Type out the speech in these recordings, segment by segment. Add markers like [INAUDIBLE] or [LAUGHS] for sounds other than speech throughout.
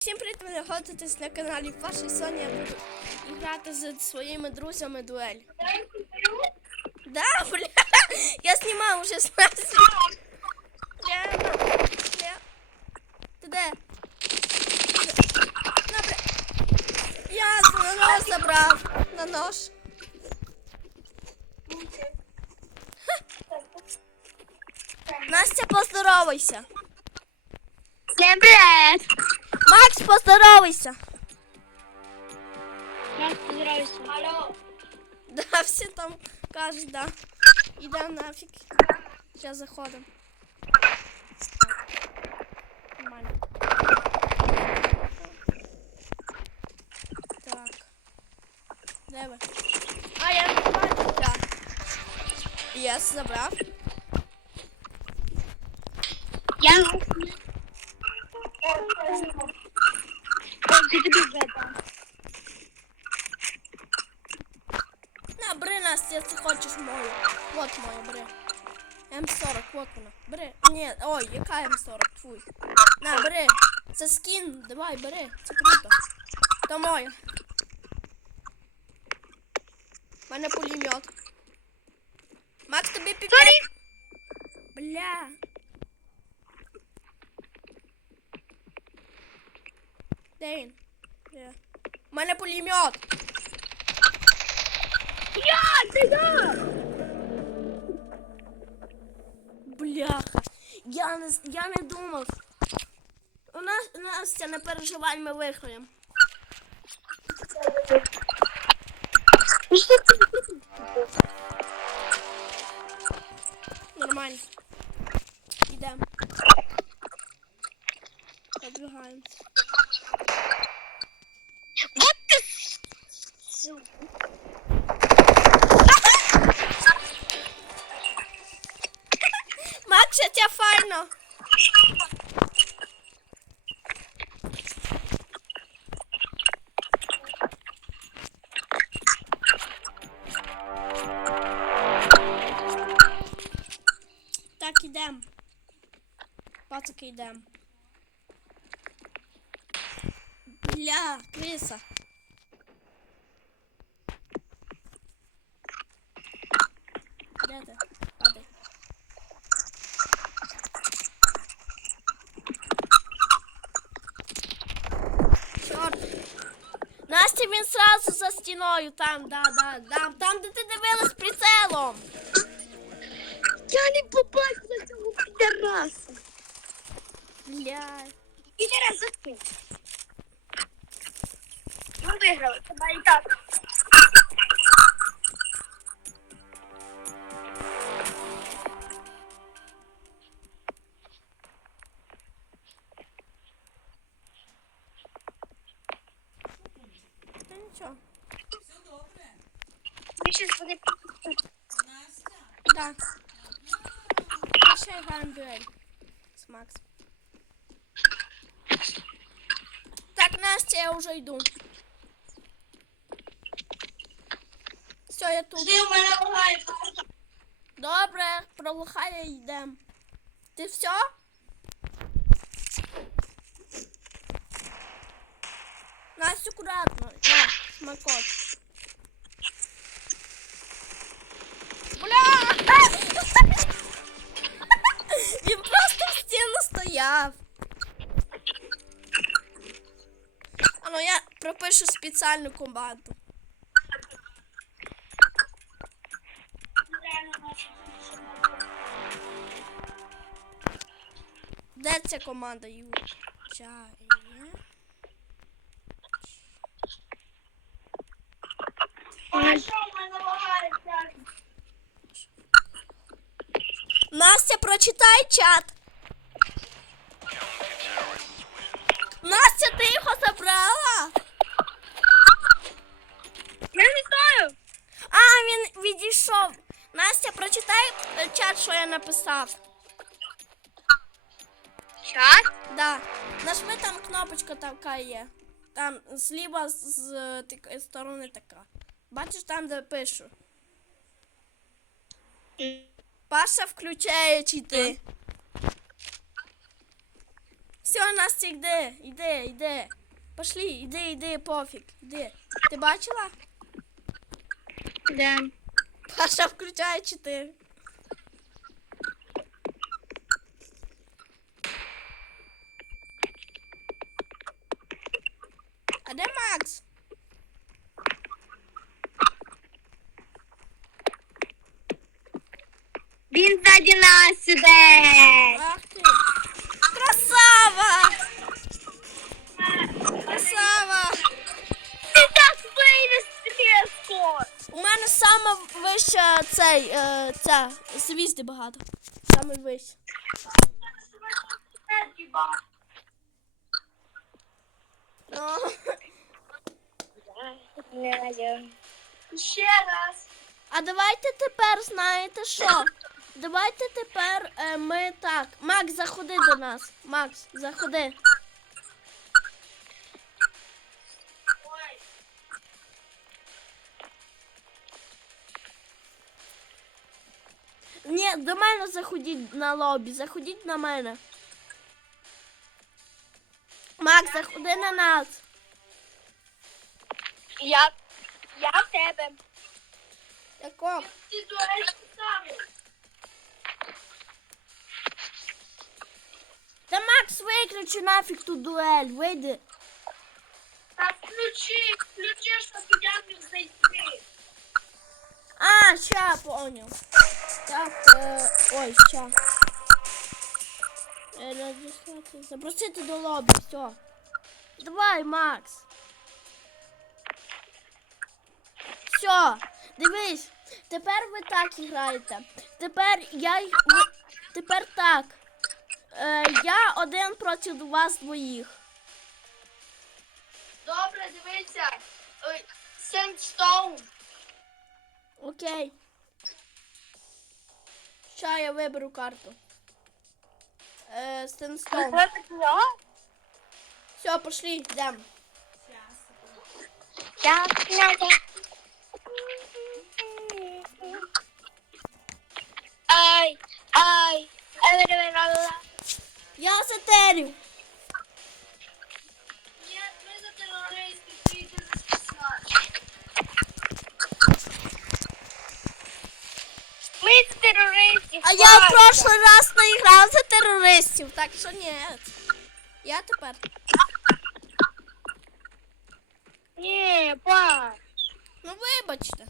Всім привіт, ви знаходитесь на каналі Паша Соня. Я буду грати з своїми друзями дуель. Да, бля, [LAUGHS] я знімав уже 16. Я, я. Ти де? На, бля. Нож забрав. На нож. Настя, поздоровайся. Всем привет! Макс, поздоровайся. Как поздоровайся? Алло. Да, [LAUGHS] все там кажуть, да. Іде нафіг. Сейчас заходимо. Нормально. Так. Де ви? А, я не бачу, так. Єс, забрав. Я... М40, вот вона. Бери. Ні, ой, яка М40, твой. На, бери. Це скін, давай, бери. Це круто. То моя. У мене пулемет. Макс, тобі піпі. Бля. Де він? Де? У мене пулемет. Я, ты да! Бляха. Я не, я не думав. У нас, Настя, не переживай, ми виграємо. Нормально. Йдемо. Подвигаємося. Я тебе файно. Так, ідем. Пацики, йдем. Бля, криса. Де ти? Падай. Чорт. Настя, він сразу за стіною, там, да, да, там, там, де ти дивилась прицелом. Я не попасть на цього підараса. Блядь. Підарас заткнись. Ми виграли, це і так. Да. А ще граємо дуель з Максом. Так, Настя, я вже йду. Все, я тут. у мене лагає. Добре, пролухає йдемо. Ти все? Настя, акуратно. На, смакот. Стояв. А ну я пропишу спеціальну команду. Де ця команда Юча? Настя, прочитай чат. Настя, ти його забрала? Я не знаю. А, він відійшов. Настя, прочитай е, чат, що я написав. Чат? Да. Нажми там кнопочка така є. Там зліва з, з такої сторони така. Бачиш там, де пишу. Паша включає чити. Все, Настя, йди, йди, йди. Пошли, йди, йди, пофіг, йди. Ти бачила? Да. Паша включає 4. А де Макс? Він ззаді нас іде. Ах ти. Красава! Красава! Ти так виріс різко. У мене сама вища цей, е, ця, звізди багато. Саме вища. Ще раз. А давайте тепер, знаєте що? Давайте тепер е, ми так. Макс, заходи до нас. Макс, заходи. Ні, до мене заходіть на лобі, заходіть на мене. Макс, заходи на нас. Я, я в тебе. Яко? Ти саме. Та Макс, виключи нафіг ту дуель, вийди. Та включи, включи, щоб я міг зайти. А, ща, понял. Так, е, ой, ща. Е, Реєстрація. Запросити до лобі, все. Давай, Макс. Все, дивись. Тепер ви так граєте. Тепер я й- ви, тепер так. Е, я один проти вас двоїх. Добре, дивися. Сендстоун. Окей. Ща я виберу карту. Е, Стенстоун. Все, пошли, йдемо. Так, надо. Ай, ай, Я затерю. Нет, мы за террористов, ты иди за Мы за террористов. А я в прошлый раз наіграв за терористів, так що ні. Я тепер. Не, па. Ну вибачте.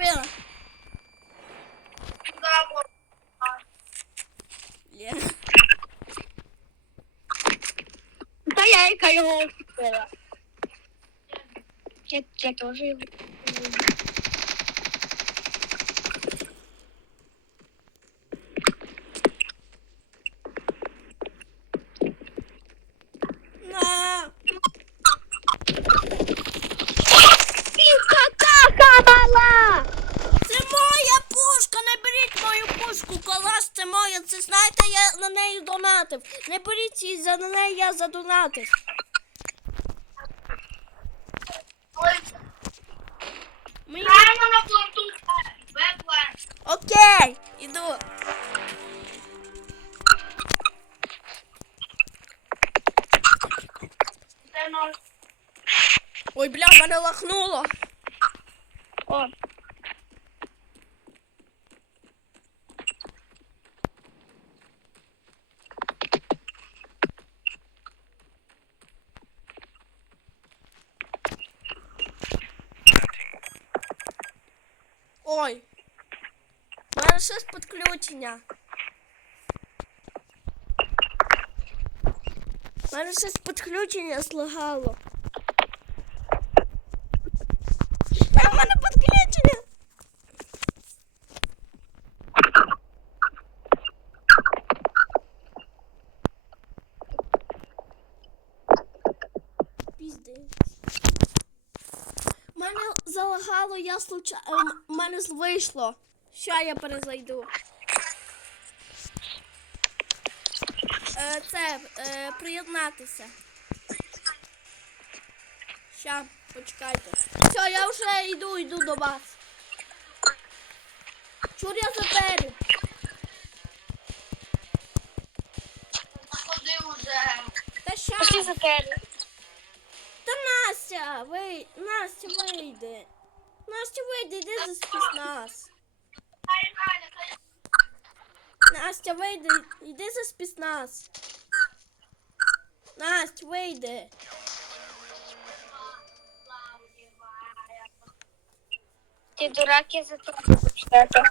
Мене осліпила. Бля. Да я и его успела. Я, я тоже его. На. Какахала! Це моя пушка, не беріть мою пушку, калаш це моя, це знаєте, я на неї донатив. Не беріть її, за на неї я задонатив. Мені... Прямо на планту. Веплен. Окей, іду. Ой, бля, мене лахнуло. О. Ой. У мене щось підключення. У мене щось підключення злагало. У мене підключення. У мене залагало, я случайно. У мене вийшло. Ща я перезайду. Це е, приєднатися. Ща. Почекайте. Все, я вже йду, йду до вас. Чур я затерю. Ходи уже. Та ща. Пошли за Келі. Та Настя, вий... Настя, вийди. Настя, вийди, йди за спецназ. Настя, вийди, йди за спецназ. Настя, вийди. Ти дурак, я за почитати.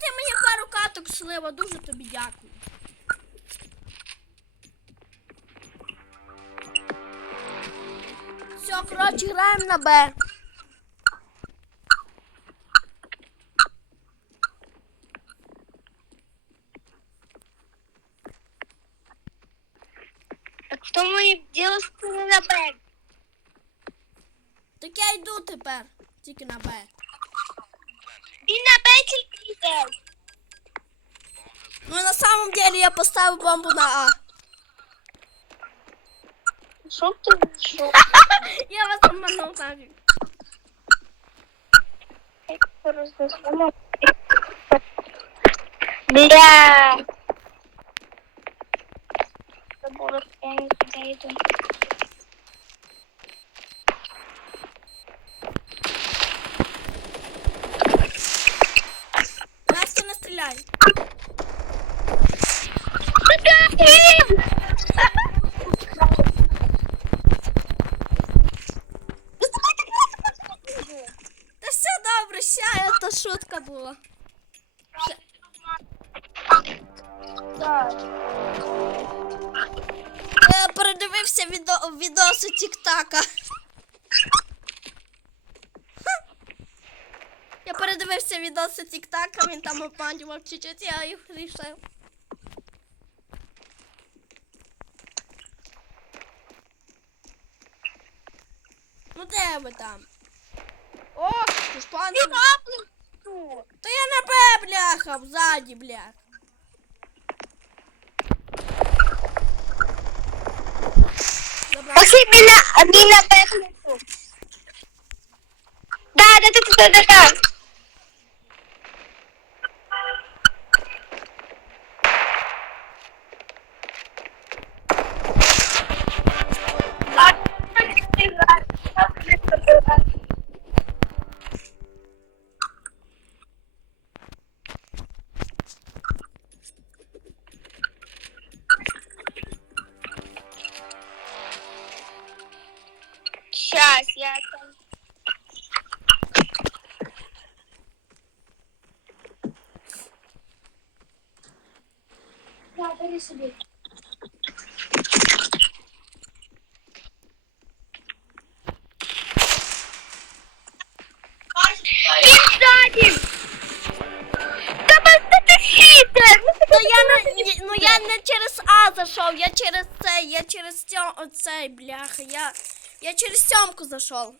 Ти мені пару каток слива, дуже тобі дякую. Все, коротше, граємо на Б. І діло, не на бек. Так я йду тепер, тільки на Б. Він на бек тільки йде. Ну на самом деле я поставив бомбу на А. Що ти? Що? Я вас обманув. Рознесемо. Бля. Забула, що я йду. Настя, не стріляй. Та передивився відоси Тік-Така, він там обманював чуть-чуть, я їх рішив. Ну де ви там? Ох, ти ж пан. Та я на Б, бляха, взаді, бляха. Забрав. Пошли міна, міна бек. Да, да, да, да, да, да. собі. Він ззаді! Та без ти Ну я не, ну я не через А зайшов, я через цей, я через цьом, оцей, бляха, я, я через сьомку зайшов.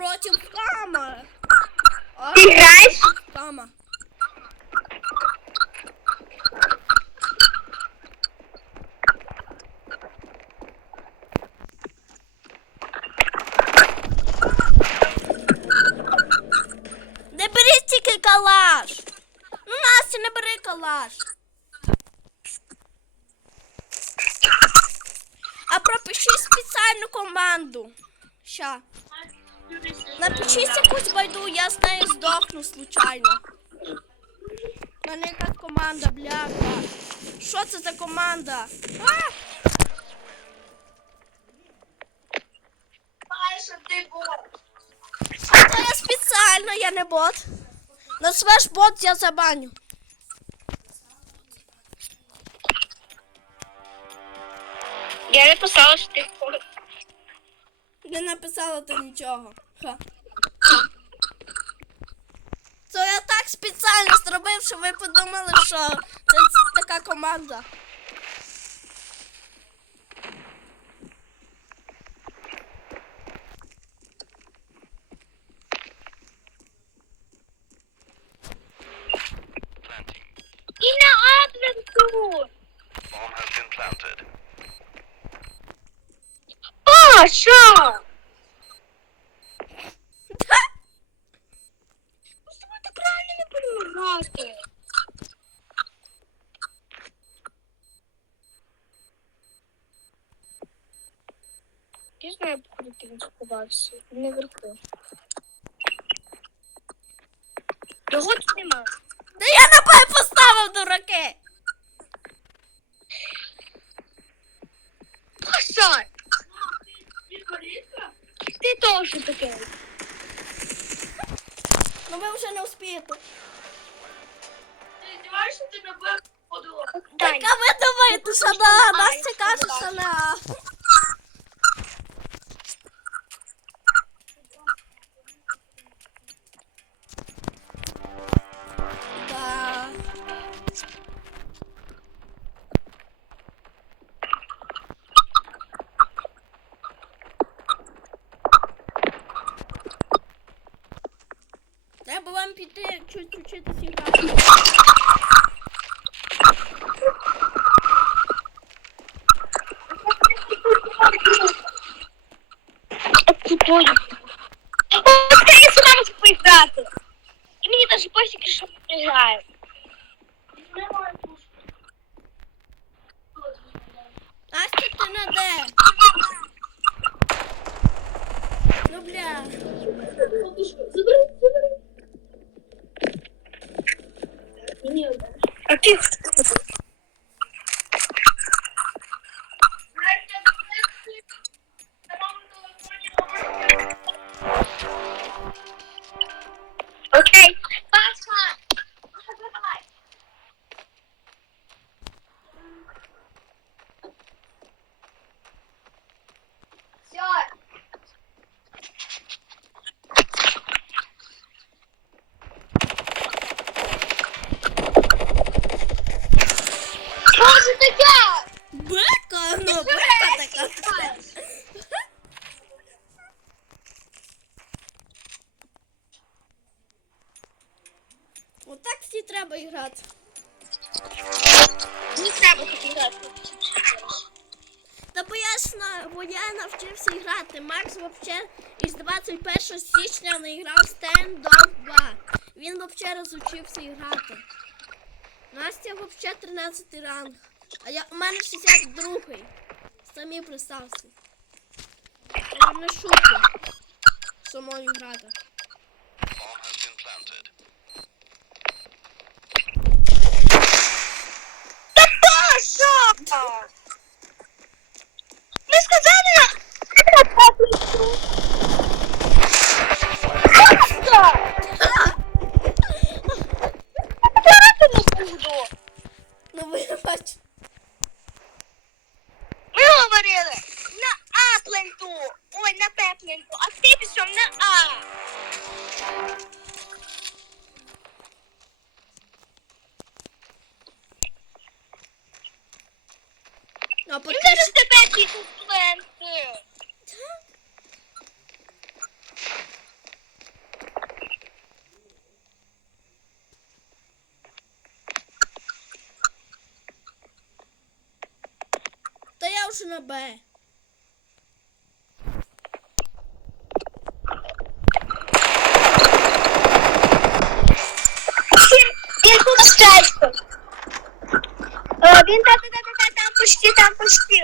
Армія проти Кама. Ти Армія граєш? проти Кама. Не бери тільки калаш. Ну, Настя, не бери калаш. А пропиши спеціальну команду. Ща. Напишіть якусь байду, я з нею здохну случайно. У мене якась команда, бляха. Що це за команда? А! Це я спеціально, я не бот. Назвеш бот, я забаню. Я не писала, що ти бот. Не написала ти нічого. Ха. Це я так спеціально зробив, що ви подумали, що це така команда. що? Ну, з тобою так правильно не будемо грати. Я знаю, куди ти він сховався. Наверху. Його тут нема. Да я на пай поставив дураки! Паша! Ти теж такий. Ну ви вже не успієте. Треба вам піти чуть вчитися грати. Кутою. О, Не грати. Та я бо я навчився грати. Макс вообще із 21 січня не грав Standoff 2. Він вообще розучився грати. Настя вообще 13 ранг. А я у мене 62-й. Самі представся. Я не шутку. Самою грати. Паша! Ми сказали на на Б. Він тут щастя. О, він та та та та та там почти, там почти.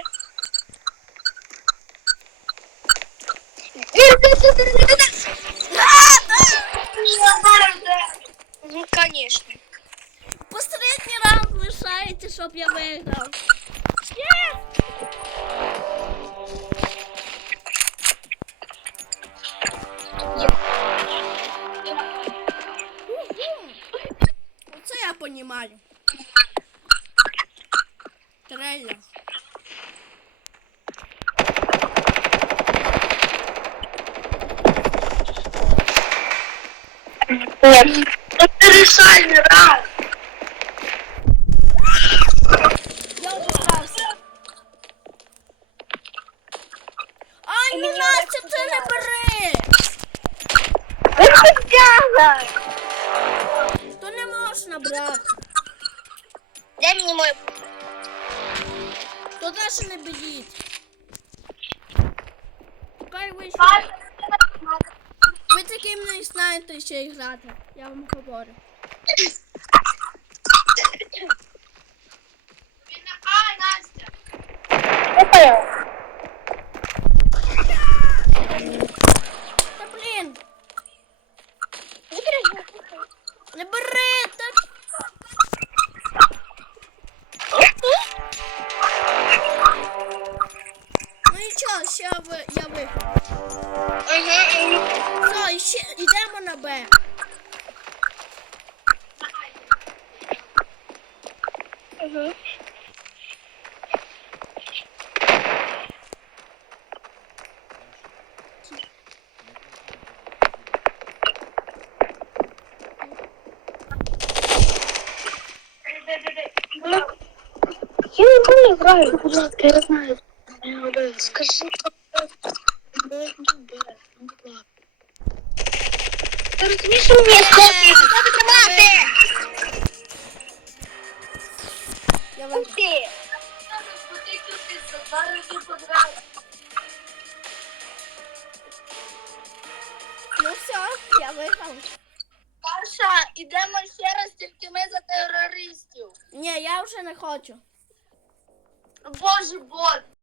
Нет. Это решальный раунд. Я обосрався. Ай, ну Настя, ти не бери! Это взяла. То не можна брати. Дай мне мой. То даже не беріть. Знаєте ще грати. Я Я граю. Будь ласка, я знаю. Скажи, Ти розумієш, що мені скопі? Треба тримати! Я виграв. Ти! Ну все, я виграв. Паша, ідемо ще раз, тільки ми за терористів. Ні, я вже не хочу. Боже, бот.